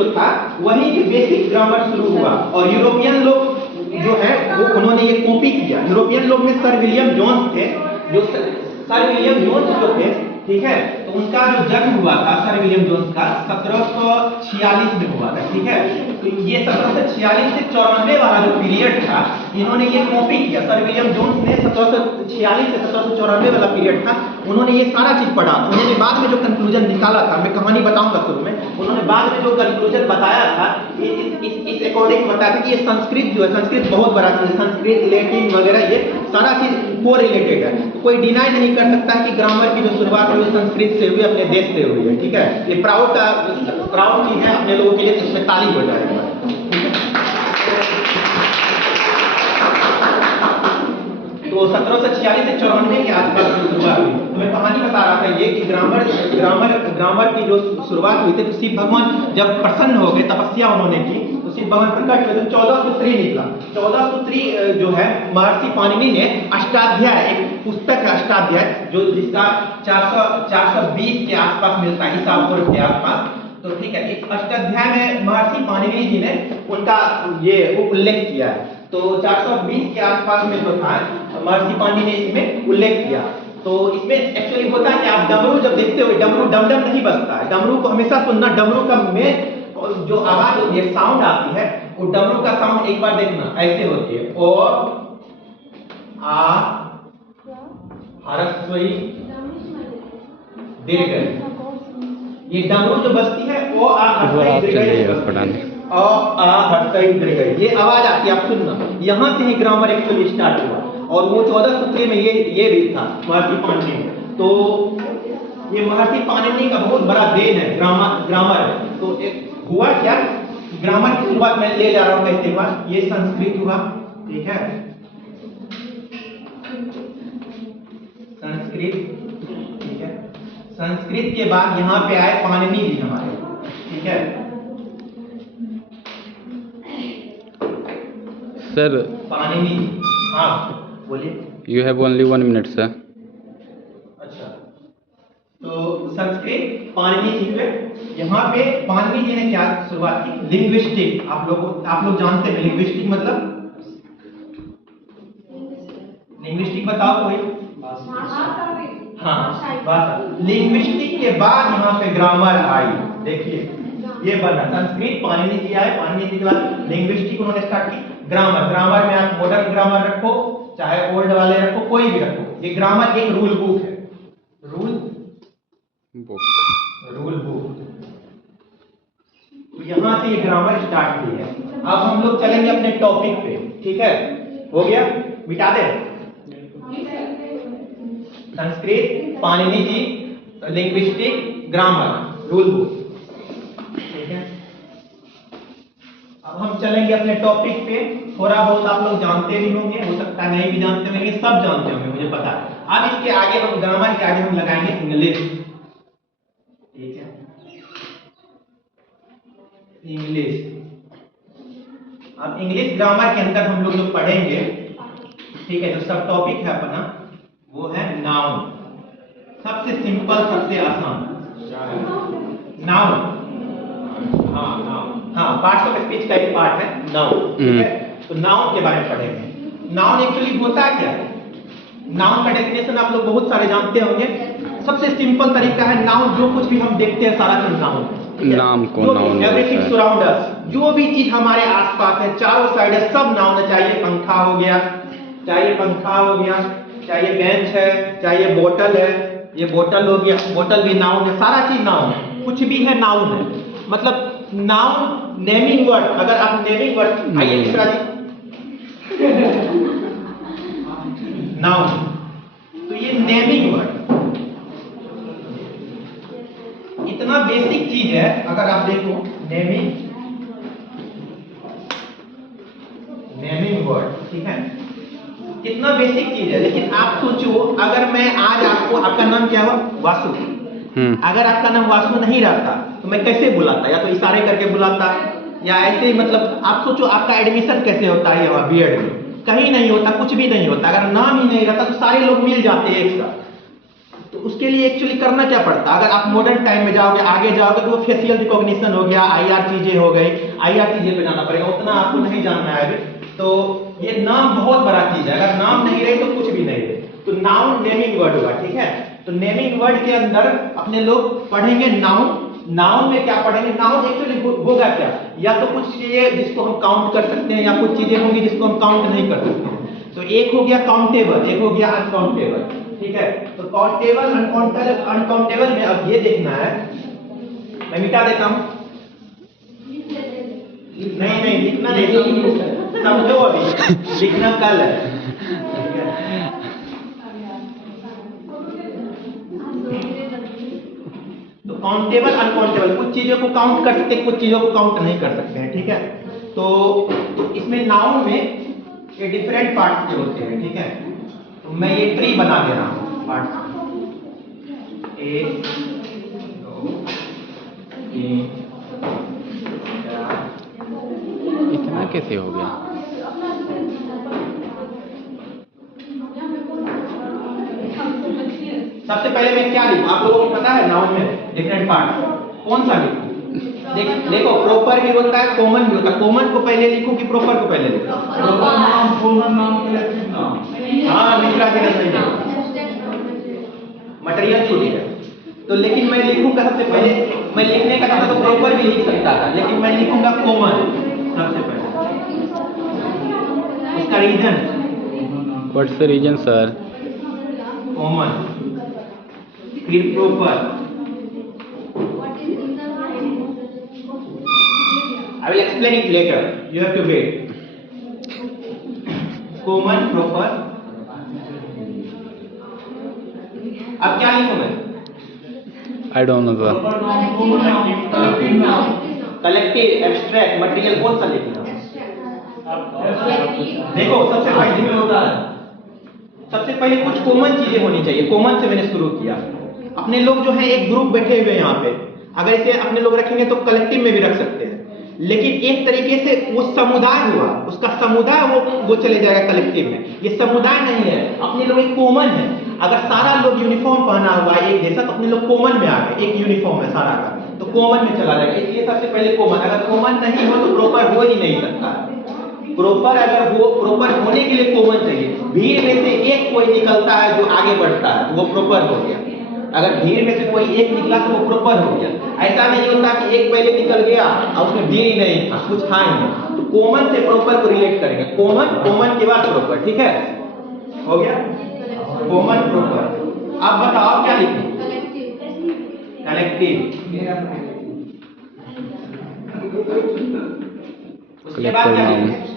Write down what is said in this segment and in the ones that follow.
जो था वही बेसिक ग्रामर शुरू हुआ, और यूरोपियन लोग जो है वो उन्होंने ये कॉपी किया। यूरोपियन लोग में सर विलियम जोन्स थे, जो सर विलियम जोन्स जो थे, ठीक है, तो उनका जो जन्म हुआ था सर विलियम जोन्स का 1746 में हुआ था, ठीक है। तो ये 1746 से 94 वाला जो पीरियड था इन्होंने ये कॉपी किया। सर विलियम जोन्स ने 1746 से 1794 वाला पीरियड था, उन्होंने ये सारा चीज पढ़ा। उन्होंने बाद में जो कंक्लूजन निकाला था, मैं कहानी बताऊंगा शुरू में, उन्होंने बाद में जो कंक्लूजन बताया था इस अकॉर्डिंग बताया था कि ये संस्कृत जो है, संस्कृत बहुत बड़ा चीज है, संस्कृत लैटिन वगैरह ये सारा चीज को रिलेटेड है। तो कोई डिनाई नहीं कर सकता कि ग्रामर की जो शुरुआत हुई संस्कृत से हुई, अपने देश से हुई है, ठीक है। ये प्राउड चीज है अपने लोगों के लिए, इसमें ताली हो जाएगा। तो 1746 से 94 के आसपास की शुरुआत हुई। तो मैं कहानी बता रहा था ये कि ग्रामर की जो शुरुआत हुई थी, तो शिव भगवान जब प्रसन्न हो गए, तपस्या उन्होंने की, तो शिव भगवान प्रकट हुए, तो 14 सूत्री निकला। 14 सूत्री जो है महर्षि पाणिनि ने अष्टाध्याय, एक पुस्तक है अष्टाध्याय, जो जिसका 420 के आसपास मिलता है, ईसा पूर्व के आसपास। तो ठीक है, इस अष्टाध्याय में महर्षि पाणिनि जी ने उनका ये उल्लेख किया है। तो 420 के आसपास में जो था महर्षि पाणिनि ने इसमें उल्लेख किया। तो इसमें एक्चुअली होता है कि आप डमरू जब देखते हो, डमरू डमडम नहीं बजता है, डमरू को हमेशा सुनना, डमरू का में जो आवाज होती है, साउंड आती है, वो डमरू का साउंड एक बार देखना ऐसे होती है, ओ आ हरस्वई दीर्घ। ये डमरू जो बजती है ओ आ हरस्वई दीर्घ, ओ आ हरस्वई दीर्घ, ये आवाज आती है, आप सुनना। यहाँ से ही ग्रामर एक्चुअली स्टार्ट हुआ, और वो 14 सूत्री में ये भी था महर्षि पाणिनि। तो ये महर्षि पाणिनि का बहुत बड़ा देन है ग्रामर। तो एक हुआ क्या, ग्रामर की शुरुआत मैं ले जा रहा हूं कैसे हुआ। ये संस्कृत हुआ, ठीक है, संस्कृत, ठीक है। संस्कृत के बाद यहाँ पे आए पाणिनि जी हमारे, ठीक है सर। पाणिनि, हाँ बोलिए। You have only 1 minute sir. अच्छा, तो संस्कृत पाणिनि जी पे, यहाँ पे पाणिनि जी ने क्या शुरुआत की, लिंग्विस्टिक। आप लोग जानते हैं लिंग्विस्टिक मतलब, लिंग्विस्टिक बताओ कोई। हाँ, भाषा। लिंग्विस्टिक के बाद यहाँ पे ग्रामर आई। देखिए ये बना संस्कृत, पाणिनि जी आए, पाणिनि जी के बाद लिंग्विस्टिक उन्होंने स्टार्ट की। ग्रामर में आप मॉडर्न ग्रामर रखो चाहे ओल्ड वाले रखो, कोई भी रखो, ये ग्रामर एक रूल बुक है, रूल बुक। तो यहां से ये ग्रामर स्टार्ट हुई है। अब हम लोग चलेंगे अपने टॉपिक पे, ठीक है, हो गया, मिटा दे। संस्कृत, पाणिनि जी, लिंग्विस्टिक, ग्रामर, रूल बुक, ठीक है। अब हम चलेंगे अपने टॉपिक पे। थोड़ा बहुत आप लोग जानते भी होंगे, हो सकता है नहीं भी जानते होंगे, सब जानते होंगे, मुझे पता है। अब इसके आगे हम ग्रामर के आगे हम लगाएंगे इंग्लिश, ठीक है, इंग्लिश। अब इंग्लिश ग्रामर के अंदर हम लोग जो पढ़ेंगे, ठीक है, जो सब टॉपिक है अपना वो है नाउन। सबसे सिंपल, सबसे आसान नाउन। हाँ, पार्ट्स ऑफ स्पीच का एक पार्ट है नाउन, ठीक है। तो नाउन के बारे में पढ़ेंगे। नाउन एक्चुअली होता क्या है, नाउन का डेफिनेशन आप लोग बहुत सारे जानते होंगे। सबसे सिंपल तरीका है, नाउन जो कुछ भी हम देखते हैं सारा चीज नाउन है। नाम को नाउन, एवरीथिंग सराउंड अस, जो भी चीज हमारे आसपास है, चारों साइड है, सब नाउन है। चाहे पंखा हो गया, चाहे बेंच है, चाहे बोतल है, ये बोतल हो गया, बोतल भी नाउन है, सारा चीज नाउन है, कुछ भी है नाउन है। मतलब नाउन नेमिंग वर्ड, अगर आप नेमिंग वर्ड, आइए मिश्रा जी, नाउन, तो ये नेमिंग वर्ड इतना बेसिक चीज है। अगर आप देखो नेमिंग वर्ड, ठीक है, कितना बेसिक चीज है। लेकिन आप सोचो, अगर मैं आज आपका नाम क्या हुआ, वासु, अगर आपका नाम वासु नहीं रहता तो मैं कैसे बुलाता, या तो इशारे करके बुलाता, या ऐसे ही, मतलब आप सोचो आपका एडमिशन कैसे होता है यहाँ बीएड में, कहीं नहीं होता, कुछ भी नहीं होता। अगर नाम ही नहीं रहता तो सारे लोग मिल जाते हैं एक साथ, तो उसके लिए एक्चुअली करना क्या पड़ता है? अगर आप मॉडर्न टाइम में जाओगे, आगे जाओगे, तो वो फेशियल रिकॉग्निशन हो गया, आईआर चीजें हो गई, आईआर चीजें पे जाना पड़ेगा, उतना आपको नहीं जानना है अभी। तो ये नाम बहुत बड़ा चीज है, अगर नाम नहीं रहे तो कुछ भी नहीं है। तो नाउन नेमिंग वर्ड होगा, ठीक है। तो नेमिंग वर्ड के अंदर अपने लोग पढ़ेंगे नाउन। नाउन में क्या पढ़ेंगे? नाउन एक्चुअली होगा क्या? या तो कुछ चीजें जिसको हम काउंट कर सकते हैं, या कुछ चीजें होंगी जिसको हम काउंट नहीं कर सकते हैं। तो एक हो गया काउंटेबल, एक हो गया अनकाउंटेबल, ठीक है। तो काउंटेबल अनकाउंटेबल में अब ये देखना है, मैं मिटा देता हूं। नहीं लिखना नहीं, समझो अभी, लिखना कल है। तो काउंटेबल अनकाउंटेबल, कुछ चीजों को काउंट कर सकते हैं, कुछ चीजों को काउंट नहीं कर सकते हैं, ठीक है। तो इसमें नाउन में ये डिफरेंट पार्ट्स के होते हैं, ठीक है। तो मैं ये ट्री बना दे रहा हूं पार्ट्स, 1 2 3 4। इतना कैसे हो गया? सबसे पहले मैं क्या लिखूं? आप लोगों को पता है नाउन में डिफरेंट पार्ट कौन सा लिखूं? देखो प्रॉपर भी होता है, कॉमन भी होता है। कॉमन को पहले लिखूं कि प्रॉपर को पहले लिखूं? हाँ, मिश्रा जी ने सही है, मटेरियल छूट गया। तो लेकिन मैं लिखूंगा सबसे पहले, मैं लिखने का चाहता तो प्रॉपर भी लिख सकता था, लेकिन मैं लिखूंगा कॉमन सबसे पहले। उसका reason, what's the reason sir? Common, फिर proper. I will explain it later. You have to wait. Common, proper. अब क्या लिखूं मैं? I don't know sir. Collective, abstract, material, कौन सा लिखना? देखो सबसे पहले कुछ कॉमन चीजें होनी चाहिए। कॉमन से मैंने शुरू किया। अपने लोग जो है एक ग्रुप बैठे हुए यहाँ पे, अगर इसे अपने लोग रखेंगे तो कलेक्टिव में भी रख सकते हैं, लेकिन एक तरीके से वो समुदाय हुआ, उसका समुदाय वो चले जाएगा कलेक्टिव में। ये समुदाय नहीं है, अपने लोग एक कॉमन है। अगर सारा लोग यूनिफॉर्म पहना हुआ है एक जैसा, तो अपने लोग कॉमन में आ गए, एक यूनिफॉर्म है सारा का, तो कॉमन में चला जाएगा। इसलिए सबसे पहले कॉमन। अगर कॉमन नहीं हो तो प्रॉपर हो ही नहीं सकता। प्रॉपर अगर वो प्रॉपर होने के लिए कॉमन चाहिए। भीड़ में से एक कोई निकलता है जो आगे बढ़ता है, वो प्रॉपर हो गया। अगर भीड़ में से कोई एक निकला तो वो प्रॉपर हो गया। ऐसा नहीं होता कि एक पहले निकल गया और उसमें भीड़ ही नहीं था, कुछ था ही नहीं। तो कॉमन से प्रॉपर को रिलेट करेंगे। कॉमन के बाद प्रॉपर, ठीक है, हो गया कॉमन प्रॉपर। अब बताओ क्या लिखें? कलेक्टिव। उसके बाद क्या लिखें?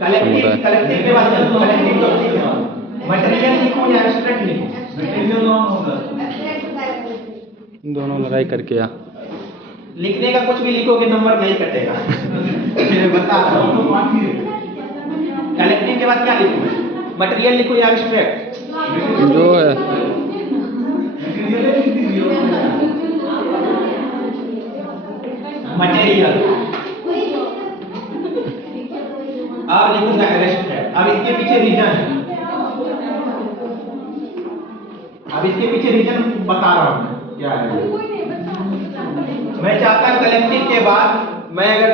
कलेक्टिव के बाद कलेक्टिव तो ठीक है। मटेरियल लिखो या एब्स्ट्रैक्ट लिखो? दोनों लड़ाई करके आ। लिखने का कुछ भी लिखोगे नंबर नहीं कटेगा। मैं बता रहा हूं। कलेक्टिव के बाद क्या लिखूं? मटेरियल लिखो या एब्स्ट्रैक्ट? जो है मटेरियल। अब लिखूंगा एब्स्ट्रैक्ट। अब इसके पीछे रीजन है, अब इसके पीछे रीजन बता रहा हूं क्या है। मैं चाहता कलेक्टिव के बाद मैं अगर